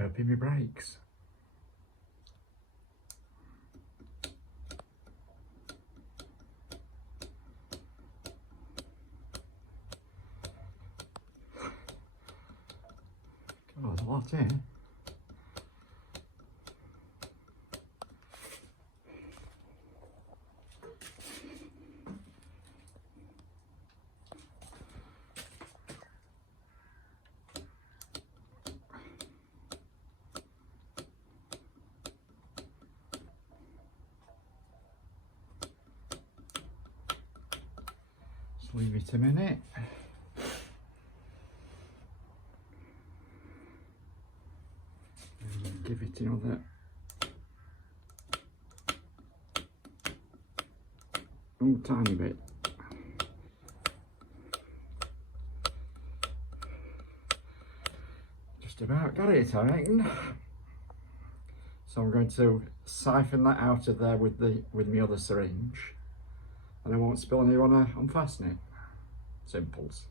burping my brakes. God, there's a lot here. Leave it a minute. And give it another tiny bit. Just about got it, I reckon. So I'm going to siphon that out of there with my other syringe, and I won't spill any when I unfasten it. Simples.